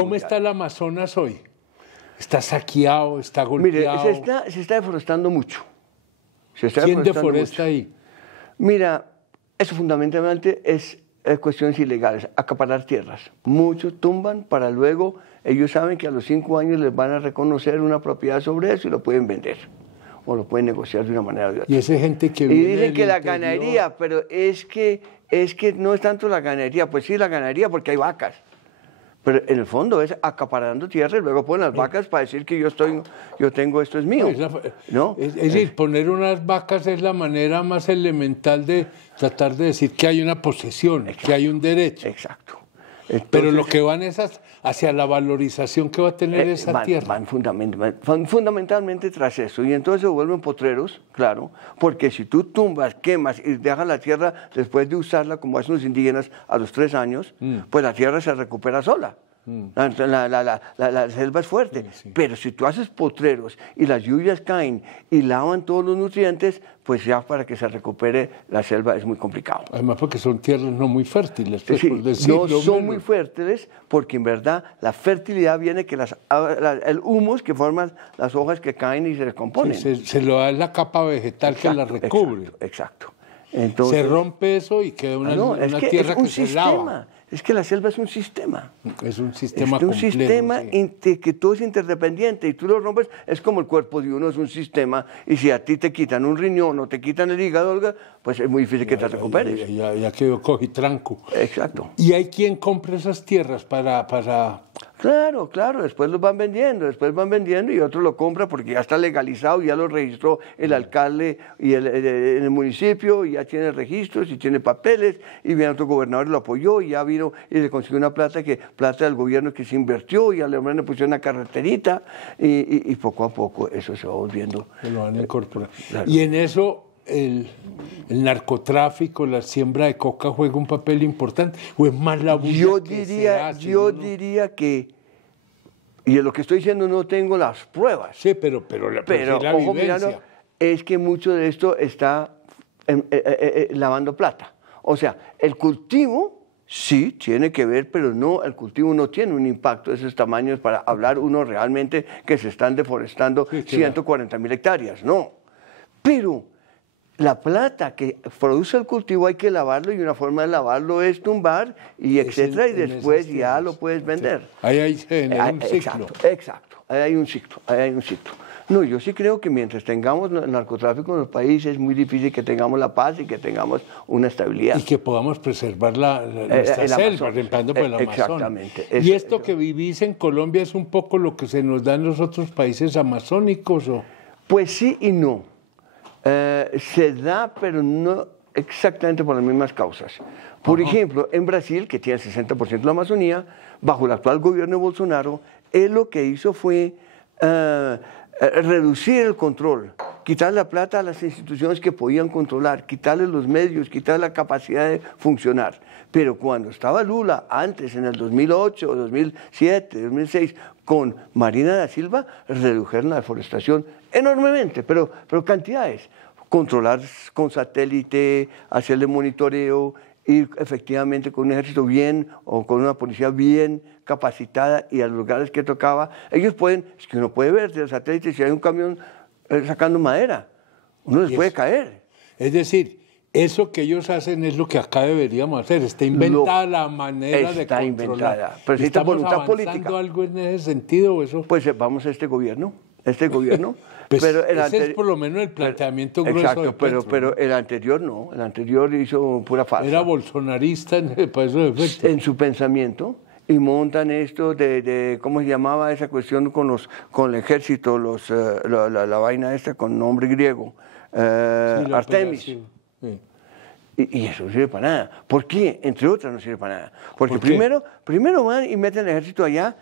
¿Cómo está el Amazonas hoy? ¿Está saqueado, está golpeado? Mire, se está deforestando mucho. ¿Quién deforesta ahí? Mira, eso fundamentalmente es cuestiones ilegales, acaparar tierras. Muchos tumban para luego, ellos saben que a los 5 años les van a reconocer una propiedad sobre eso y lo pueden vender. O lo pueden negociar de una manera o de otra. Y esa gente que y viene dicen del que la interior... ganadería, pero es que no es tanto la ganadería, pues sí la ganadería porque hay vacas. Pero en el fondo es acaparando tierra y luego ponen las vacas para decir que yo tengo esto es mío. ¿No? Es decir, poner unas vacas es la manera más elemental de tratar de decir que hay una posesión, exacto, que hay un derecho. Exacto. Entonces, pero lo que van es hacia la valorización que va a tener esa tierra. Van fundamentalmente tras eso. Y entonces se vuelven potreros, claro, porque si tú tumbas, quemas y dejas la tierra después de usarla, como hacen los indígenas a los 3 años, pues la tierra se recupera sola. La selva es fuerte, sí. Pero si tú haces potreros y las lluvias caen y lavan todos los nutrientes, pues ya para que se recupere la selva es muy complicado. Además porque son tierras no muy fértiles. Pues, sí, por decirlo no son menos. muy fértiles porque en verdad la fertilidad viene que el humus que forman las hojas que caen y se descomponen. Sí, se lo da la capa vegetal, exacto, que la recubre. Exacto. Entonces, se rompe eso y queda una tierra que se lava. Es que la selva es un sistema. Es un sistema complejo. Es un sistema sí. Que todo es interdependiente y tú lo rompes, es como el cuerpo de uno, es un sistema. Y si a ti te quitan un riñón o te quitan el hígado, Olga, pues es muy difícil que te recuperes. Ya quedó cojitranco. Exacto. ¿Y hay quien compra esas tierras para...? Claro, después los van vendiendo y otro lo compra porque ya está legalizado, ya lo registró el alcalde y en el municipio, y ya tiene registros y tiene papeles, y viene otro gobernador y lo apoyó, y ya vino y le consiguió una plata del gobierno que se invirtió, y a le pusieron una carreterita, y poco a poco eso se va volviendo. Se lo van a incorporar. Claro. Y en eso... El narcotráfico, la siembra de coca juega un papel importante, o es más la bulla yo diría que, y de lo que estoy diciendo no tengo las pruebas. Sí, pero la ojo, vivencia. Mirando, es que mucho de esto está lavando plata. O sea, el cultivo sí tiene que ver, pero no, el cultivo no tiene un impacto de esos tamaños para hablar uno realmente que se están deforestando 140.000 hectáreas, no. Pero la plata que produce el cultivo hay que lavarlo, y una forma de lavarlo es tumbar y etcétera, y después ya lo puedes vender. Ahí se genera un ciclo. Exacto, ahí hay un ciclo. No, yo sí creo que mientras tengamos narcotráfico en los países es muy difícil que tengamos la paz y que tengamos una estabilidad. Y que podamos preservar nuestra selva, empezando por el Amazonas. Exactamente. ¿Y esto que vivís en Colombia es un poco lo que se nos da en los otros países amazónicos? ¿O? Pues sí y no. Se da, pero no exactamente por las mismas causas. Por ejemplo, en Brasil, que tiene el 60% de la Amazonía, bajo el actual gobierno de Bolsonaro, él lo que hizo fue reducir el control, quitar la plata a las instituciones que podían controlar, quitarle los medios, quitarle la capacidad de funcionar. Pero cuando estaba Lula, antes, en el 2008, 2007, 2006, con Marina da Silva, redujeron la deforestación enormemente, pero cantidades. Controlar con satélite, hacerle monitoreo, ir efectivamente con un ejército bien o con una policía bien capacitada, y a los lugares que tocaba, ellos pueden, es que uno puede ver desde el satélite si hay un camión sacando madera, uno les puede caer. Es decir, eso que ellos hacen es lo que acá deberíamos hacer. Está inventada la manera de controlar. Está inventada, pero necesita voluntad política. ¿Estamos avanzando algo en ese sentido o eso? Pues vamos a este gobierno. Pues pero ese es por lo menos el planteamiento grueso. Exacto, de Petro, pero el anterior no, el anterior hizo pura farsa. Era bolsonarista para eso de efecto. En su pensamiento, y montan esto de ¿cómo se llamaba esa cuestión con el ejército, la vaina esta con nombre griego? Artemis. Sí. Y eso no sirve para nada. ¿Por qué? Entre otras no sirve para nada. Porque primero van y meten el ejército allá,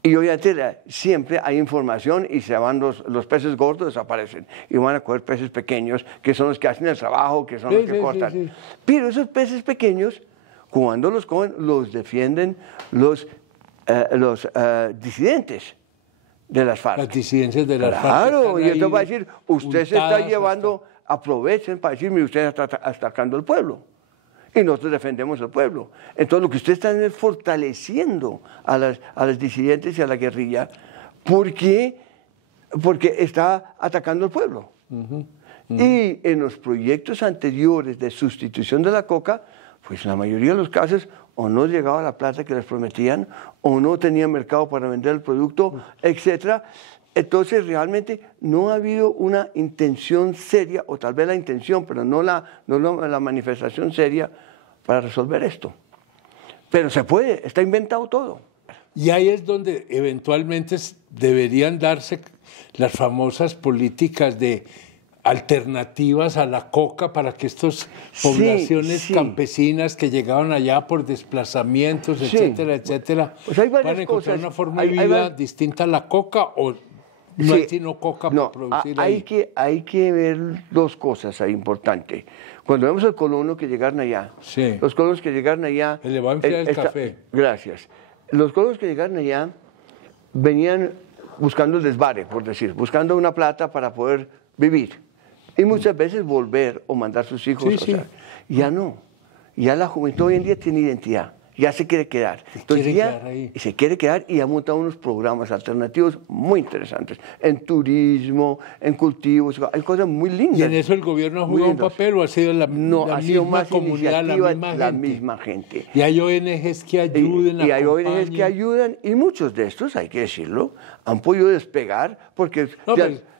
y obviamente siempre hay información y se van los peces gordos, desaparecen. Y van a coger peces pequeños, que son los que hacen el trabajo, que son los que cortan. Sí. Pero esos peces pequeños, cuando los cogen, los defienden los disidentes de las FARC. Las disidencias de las FARC. Claro, y entonces va a decir, usted se está llevando, aprovechen para decir, mire, usted está atacando al pueblo. Y nosotros defendemos al pueblo. Entonces lo que ustedes están es fortaleciendo a las disidentes y a la guerrilla porque está atacando al pueblo. Y en los proyectos anteriores de sustitución de la coca, pues en la mayoría de los casos o no llegaba la plata que les prometían, o no tenían mercado para vender el producto, etcétera. Entonces realmente no ha habido una intención seria, o tal vez la intención, pero no la manifestación seria para resolver esto. Pero se puede, está inventado todo. Y ahí es donde eventualmente deberían darse las famosas políticas de alternativas a la coca para que estas poblaciones campesinas que llegaban allá por desplazamientos, etcétera, etcétera, pues hay van a encontrar una forma de vida distinta a la coca, o no hay sino coca para producir hay que ver dos cosas ahí importantes. Cuando vemos al colono que llegaron allá, los colonos que llegaron allá... Le va a enfriar el café. Gracias. Los colonos que llegaron allá venían buscando el desvare, por decir, buscando una plata para poder vivir. Y muchas veces volver o mandar sus hijos. Ya no. Ya la juventud hoy en día tiene identidad. Ya se quiere quedar. Se quiere quedar y ha montado unos programas alternativos muy interesantes. En turismo, en cultivos, hay cosas muy lindas. ¿Y en eso el gobierno ha jugado un papel o ha sido la misma comunidad, la misma gente? Y hay ONGs que ayuden, y hay ONGs que ayudan, y muchos de estos, hay que decirlo, han podido despegar porque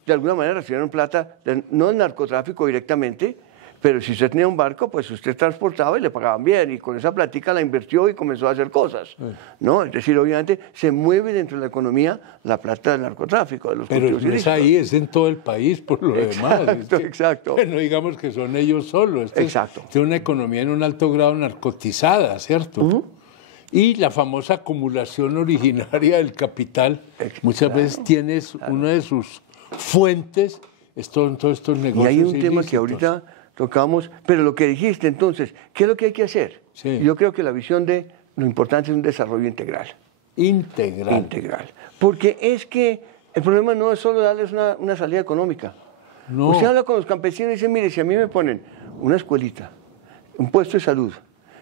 de alguna manera recibieron plata, no del narcotráfico directamente, pero si usted tenía un barco, pues usted transportaba y le pagaban bien, y con esa plática la invirtió y comenzó a hacer cosas, ¿no? Es decir, obviamente se mueve dentro de la economía la plata del narcotráfico, de los cultivos ilícitos. Pero no es ahí, es en todo el país por lo demás. Exacto. No digamos que son ellos solos. Exacto. Es una economía en un alto grado narcotizada, ¿cierto? Y la famosa acumulación originaria del capital, muchas veces tienes una de sus fuentes, todos estos negocios. Y hay un ilícitos. tema que ahorita tocamos, pero lo que dijiste entonces, ¿qué es lo que hay que hacer? Yo creo que la visión de lo importante es un desarrollo integral. Integral. Porque es que el problema no es solo darles una salida económica. No. Usted habla con los campesinos y dice, mire, si a mí me ponen una escuelita, un puesto de salud,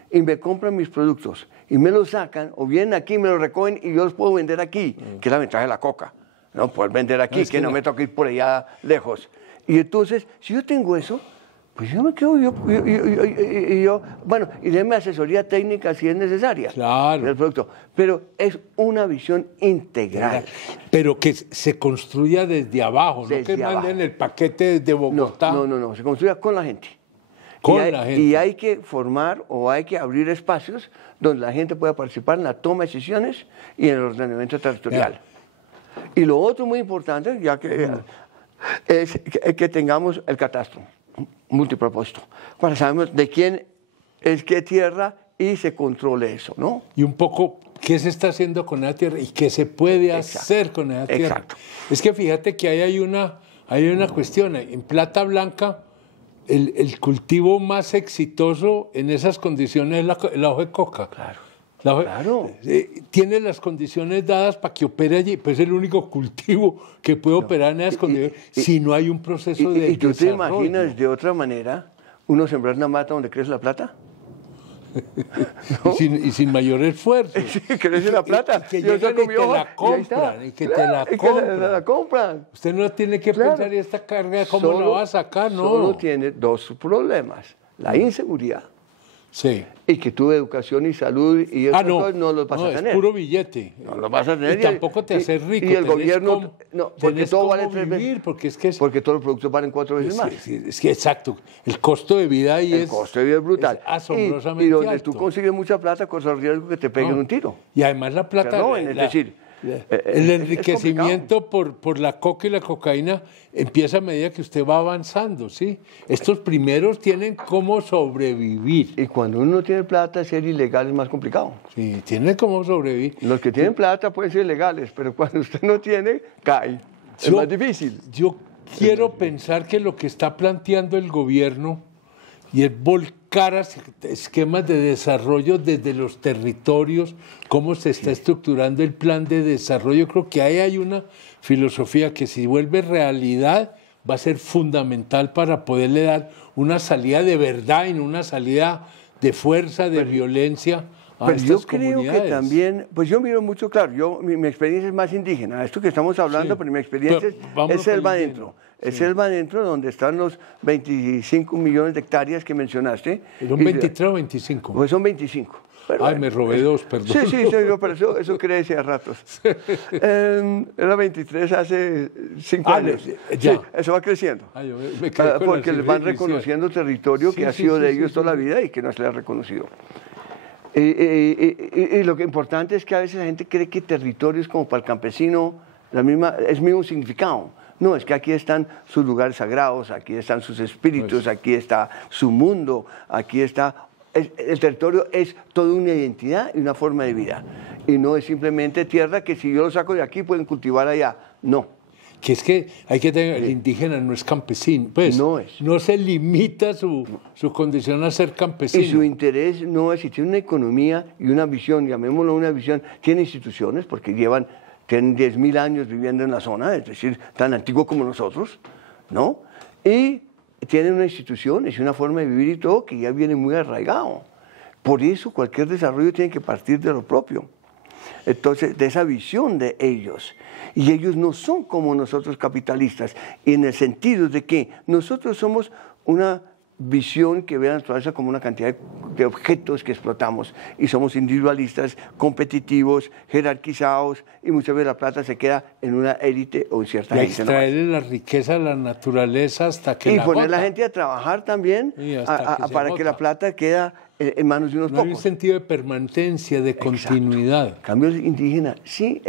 y me compran mis productos, y me los sacan, o vienen aquí, me los recogen, y yo los puedo vender aquí, que es la ventaja de la coca. No, poder vender aquí, que no me toca ir por allá lejos. Y entonces, si yo tengo eso, pues yo me quedo, bueno, y déme asesoría técnica si es necesaria. Claro. Del producto. Pero es una visión integral. Pero que se construya desde abajo, no que manden el paquete desde Bogotá. No, se construya con la gente. Y hay que formar o hay que abrir espacios donde la gente pueda participar en la toma de decisiones y en el ordenamiento territorial. Y lo otro muy importante, ya que es que tengamos el catastro multipropósito, para saber de quién es qué tierra y se controle eso, ¿no? Y un poco qué se está haciendo con esa tierra y qué se puede hacer con esa tierra. Exacto. Es que fíjate que ahí hay una cuestión. En Plata Blanca, el cultivo más exitoso en esas condiciones es la hoja de coca. Claro. Tiene las condiciones dadas para que opere allí, pues es el único cultivo que puede operar en esas condiciones si no hay un proceso de ¿Y tú desarrollo. te imaginas de otra manera uno sembrar una mata donde crece la plata? ¿No? y sin mayor esfuerzo. Sí, crece la plata. Y que lleguen y te la compran. Y que te la compran. Usted no tiene que pensar, ¿y esta carga cómo la va a sacar? No. Solo tiene dos problemas. La inseguridad. Sí. Y que tuve educación y salud y esas cosas no los vas a tener. Es puro billete. No los vas a tener. Y tampoco te haces rico. Y el gobierno... porque todo vale 3 veces. Porque todos los productos valen 4 veces más. Es que exacto. El costo de vida ahí el costo de vida es brutal. Es asombrosamente y donde alto. tú consigues mucha plata, corres el riesgo que te peguen un tiro. Y además la plata... es decir... El enriquecimiento por la coca y la cocaína empieza a medida que usted va avanzando, ¿sí? Estos primeros tienen cómo sobrevivir. Y cuando uno no tiene plata, ser ilegal es más complicado. Sí, tienen cómo sobrevivir. Los que tienen plata pueden ser ilegales, pero cuando usted no tiene, cae. Es más difícil. Yo quiero pensar que lo que está planteando el gobierno y es volcar a esquemas de desarrollo desde los territorios, cómo se está estructurando el plan de desarrollo. Creo que ahí hay una filosofía que si vuelve realidad va a ser fundamental para poderle dar una salida de verdad y no una salida de fuerza, de violencia a Pero yo estas creo comunidades. que también, pues yo miro mucho, claro, mi experiencia es más indígena, esto que estamos hablando, Sí. pero mi experiencia Pero vámonos es selva con el adentro. indígena. Es Sí. selva adentro donde están los 25 millones de hectáreas que mencionaste. ¿Son Y- 23 o 25? Pues son 25. Pero Ay, bueno, me robé dos, perdón. Sí, sí, pero eso crece a ratos. Era 23 hace 5 Ah, años. ya. Sí, eso va creciendo. Ay, yo me quedé con la Porque les van cifra inicial. reconociendo territorio Sí, que ha sí, sido sí, de sí, ellos sí, toda la sí. vida y que no se les ha reconocido. Y lo que importante es que a veces la gente cree que territorio es como para el campesino, es mismo significado. No, es que aquí están sus lugares sagrados, aquí están sus espíritus, Pues. aquí está su mundo, aquí está... El territorio es toda una identidad y una forma de vida. Y no es simplemente tierra que si yo lo saco de aquí pueden cultivar allá. No. Que es que hay que tener, el indígena no es campesino, pues No es. no se limita su condición a ser campesino. Y su interés no es si tiene una economía y una visión, llamémoslo una visión, tiene instituciones porque tienen 10.000 años viviendo en la zona, es decir, tan antiguo como nosotros, ¿no? Y tienen una institución, es una forma de vivir y todo que ya viene muy arraigado. Por eso cualquier desarrollo tiene que partir de lo propio. Entonces, de esa visión de ellos. Y ellos no son como nosotros capitalistas, en el sentido de que nosotros somos una visión que ve a la naturaleza como una cantidad de objetos que explotamos y somos individualistas, competitivos, jerarquizados y muchas veces la plata se queda en una élite o en cierta Y a gente. nomás. extraerle la riqueza a la naturaleza hasta que Y la poner a la agota. gente a trabajar también Y hasta que se para que la agota. plata queda en manos de unos No hay un pocos. sentido de permanencia, de continuidad. En cambio, el indígena sí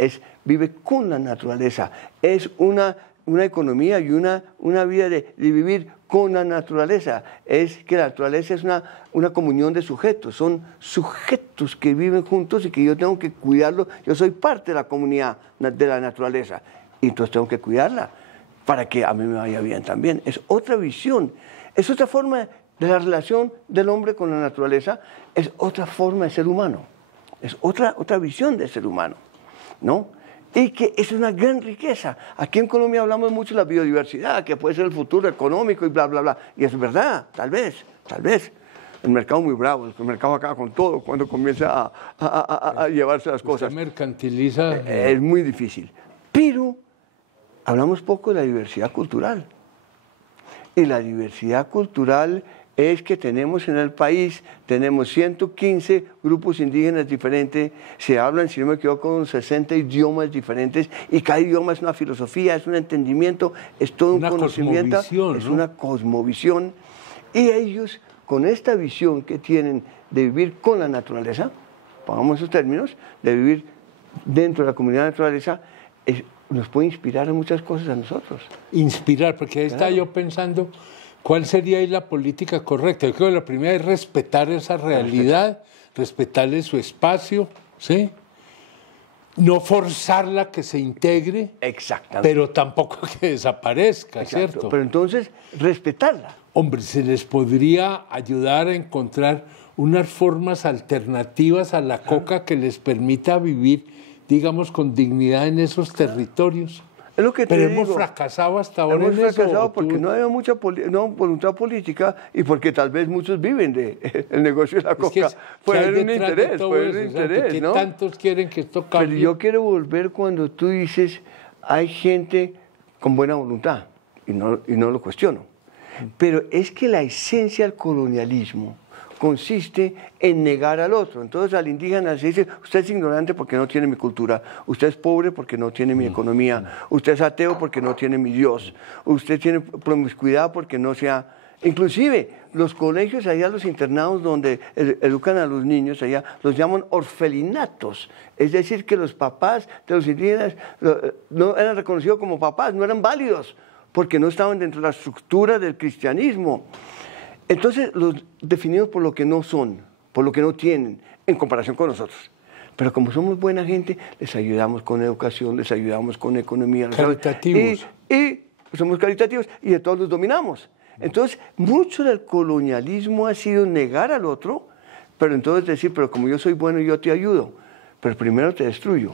vive con la naturaleza. Es una economía y una vida de vivir con la naturaleza. Es que la naturaleza es una comunión de sujetos. Son sujetos que viven juntos y que yo tengo que cuidarlo. Yo soy parte de la comunidad de la naturaleza. Y entonces tengo que cuidarla para que a mí me vaya bien también. Es otra visión. Es otra forma de la relación del hombre con la naturaleza. Es otra forma de ser humano. Es otra visión del ser humano, ¿no? Y que es una gran riqueza. Aquí en Colombia hablamos mucho de la biodiversidad, que puede ser el futuro económico y bla, bla, bla. Y es verdad, tal vez. El mercado muy bravo, el mercado acaba con todo cuando comienza a llevarse las cosas. Usted mercantiliza. Es muy difícil. Pero hablamos poco de la diversidad cultural. Y la diversidad cultural es que tenemos en el país, tenemos 115 grupos indígenas diferentes, se hablan, si no me equivoco, con 60 idiomas diferentes, y cada idioma es una filosofía, es un entendimiento, es todo un Una conocimiento, cosmovisión, es ¿no? una cosmovisión. Y ellos, con esta visión que tienen de vivir con la naturaleza, pongamos esos términos, de vivir dentro de la comunidad de la naturaleza, nos puede inspirar en muchas cosas a nosotros. Inspirar, porque ahí estaba yo pensando cuál sería ahí la política correcta. Yo creo que la primera es respetar esa realidad, respetarle su espacio, ¿sí? No forzarla a que se integre, Exactamente. pero tampoco que desaparezca, Exacto. ¿cierto? Pero entonces, respetarla. Hombre, se les podría ayudar a encontrar unas formas alternativas a la coca que les permita vivir, digamos, con dignidad en esos territorios. Es lo que te Pero digo. hemos fracasado hasta ahora Hemos en eso. fracasado ¿o porque tú? no había mucha voluntad política y porque tal vez muchos viven del negocio de la Es coca. que, Puede ¿qué hay haber un detrás de interés, todo puede eso? haber O sea, interés, ¿qué ¿no? tantos quieren que esto Pero cambie? yo quiero volver cuando tú dices, hay gente con buena voluntad, y no lo cuestiono. Pero es que la esencia del colonialismo consiste en negar al otro. Entonces al indígena se dice, usted es ignorante porque no tiene mi cultura, usted es pobre porque no tiene mi economía, usted es ateo porque no tiene mi Dios, usted tiene promiscuidad porque no sea... Inclusive los colegios allá, los internados donde educan a los niños allá, los llaman orfelinatos. Es decir, que los papás de los indígenas no eran reconocidos como papás, no eran válidos, porque no estaban dentro de la estructura del cristianismo. Entonces los definimos por lo que no son, por lo que no tienen, en comparación con nosotros. Pero como somos buena gente, les ayudamos con educación, les ayudamos con economía. Caritativos. Y somos caritativos y de todos los dominamos. Entonces, mucho del colonialismo ha sido negar al otro, pero entonces decir, pero como yo soy bueno, yo te ayudo. Pero primero te destruyo.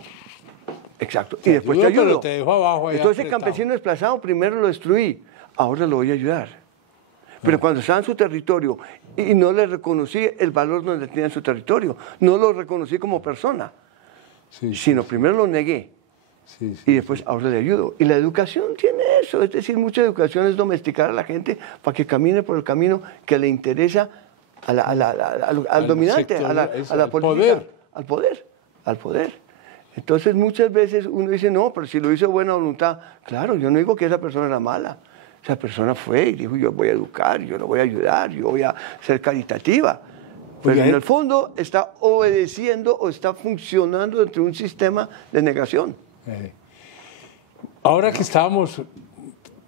Exacto. Y después te ayudo, ayudo. pero te dejo abajo allá Entonces el apretado. campesino desplazado primero lo destruí, ahora lo voy a ayudar. Pero cuando está en su territorio y no le reconocí el valor donde tenía en su territorio. No lo reconocí como persona, sino primero lo negué. Y después ahora le ayudo. Y la educación tiene eso, es decir, mucha educación es domesticar a la gente para que camine por el camino que le interesa al dominante, sector, a la política, al poder. Entonces muchas veces uno dice, no, pero si lo hizo de buena voluntad, claro, yo no digo que esa persona era mala. Esa persona fue y dijo, yo voy a educar, yo lo voy a ayudar, yo voy a ser caritativa. Pero en el fondo está obedeciendo o está funcionando dentro de un sistema de negación. Ahora que estábamos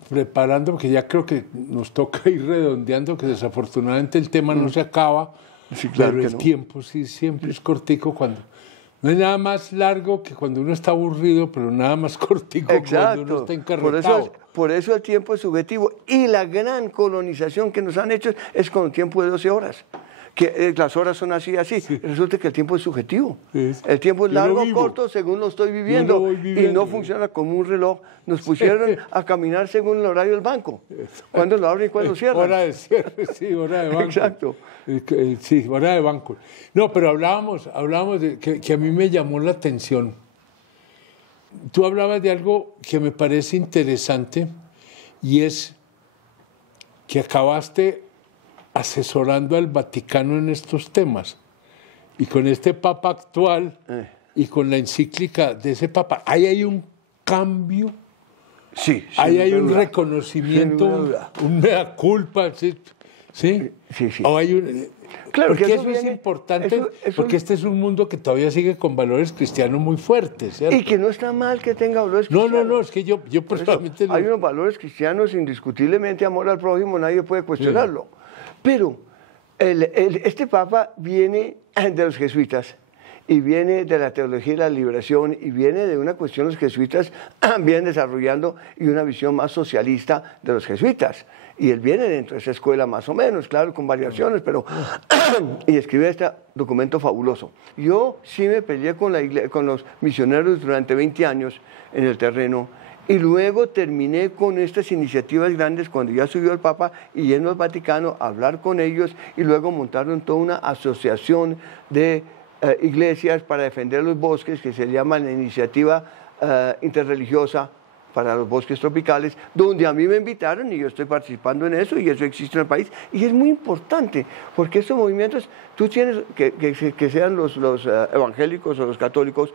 preparando, porque ya creo que nos toca ir redondeando, que desafortunadamente el tema no se acaba, claro, pero el tiempo sí siempre es cortico cuando... No hay nada más largo que cuando uno está aburrido, pero nada más cortico cuando uno está encarretado. Por eso el tiempo es subjetivo. Y la gran colonización que nos han hecho es con el tiempo de 12 horas. Que las horas son así. Sí. Resulta que el tiempo es subjetivo. Sí. El tiempo es largo o corto según lo estoy viviendo. Y no funciona como un reloj. Nos pusieron a caminar según el horario del banco. ¿Cuándo lo abren y cuándo cierran? Hora de cierre, sí, hora de banco. Exacto. Sí, hora de banco. No, pero hablábamos de que a mí me llamó la atención. Tú hablabas de algo que me parece interesante y es que acabaste asesorando al Vaticano en estos temas. Y con este Papa actual y con la encíclica de ese Papa, ahí hay un cambio, ahí hay un reconocimiento, un mea culpa, ¿sí? O hay un, claro, porque eso es importante, porque este es un mundo que todavía sigue con valores cristianos muy fuertes, ¿cierto? Y que no está mal que tenga valores cristianos. No, es que yo personalmente... Hay unos valores cristianos indiscutiblemente, amor al prójimo, nadie puede cuestionarlo. Sí. Pero este Papa viene de los jesuitas y viene de la teología de la liberación y viene de una cuestión los jesuitas vienen desarrollando y una visión más socialista de los jesuitas. Y él viene dentro de esa escuela más o menos, claro, con variaciones, pero... y escribe este documento fabuloso. Yo sí me peleé con los misioneros durante 20 años en el terreno. Y luego terminé con estas iniciativas grandes cuando ya subió el Papa y yendo al Vaticano a hablar con ellos y luego montaron toda una asociación de iglesias para defender los bosques que se llama la Iniciativa Interreligiosa para los Bosques Tropicales, donde a mí me invitaron y yo estoy participando en eso y eso existe en el país. Y es muy importante porque estos movimientos, tú tienes que sean los evangélicos o los católicos,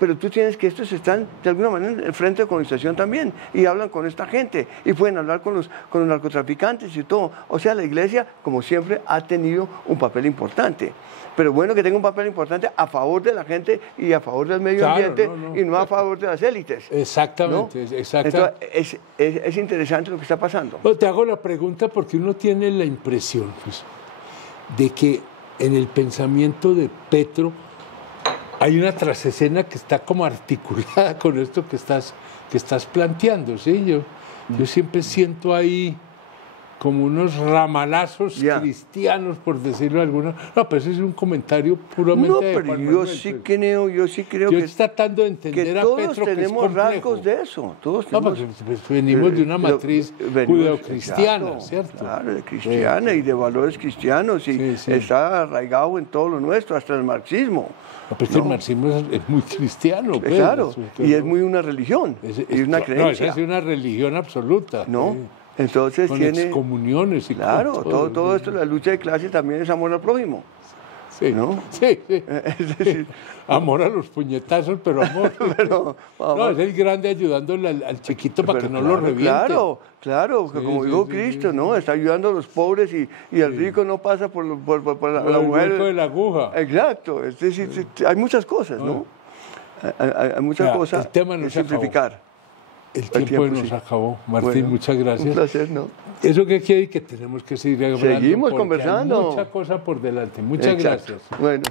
pero tú tienes que estos están de alguna manera en el frente de colonización también y hablan con esta gente y pueden hablar con los narcotraficantes y todo. O sea, la iglesia, como siempre, ha tenido un papel importante. Pero bueno que tenga un papel importante a favor de la gente y a favor del medio ambiente y no a favor de las élites. Exactamente, ¿no? Entonces, es interesante lo que está pasando. Te hago la pregunta porque uno tiene la impresión pues, de que en el pensamiento de Petro hay una trasescena que está como articulada con esto que estás planteando, ¿sí? Yo siempre siento ahí como unos ramalazos cristianos, por decirlo de alguna. No, pero ese es un comentario puramente de Juan Manuel. Yo sí creo yo que estoy tratando de entender que a Petro que es complejo. Todos tenemos rasgos de eso. Todos tenemos, pues venimos de una matriz judeocristiana, ¿cierto? Claro, de cristiana y de valores cristianos y está arraigado en todo lo nuestro, hasta el marxismo. Pero el marxismo es muy cristiano. Pues, claro, y es muy una religión, y una creencia. No, esa es una religión absoluta. No, entonces con tiene... excomuniones y claro, todo esto, la lucha de clases también es amor al prójimo. Sí, ¿no? Sí. Es decir, amor a los puñetazos, pero amor. No, es el grande ayudándole al chiquito para que no lo reviente. Claro, que como dijo Cristo, ¿no? Está ayudando a los pobres y el rico no pasa por la mujer. El de la aguja. Exacto, es decir, hay muchas cosas, ¿no? Hay muchas cosas el tema que simplificar. El tiempo nos acabó. Martín, muchas gracias. Un placer, ¿no? Eso que quiere decir que tenemos que seguir hablando. Seguimos conversando. Hay mucha cosa por delante. Muchas gracias. Bueno.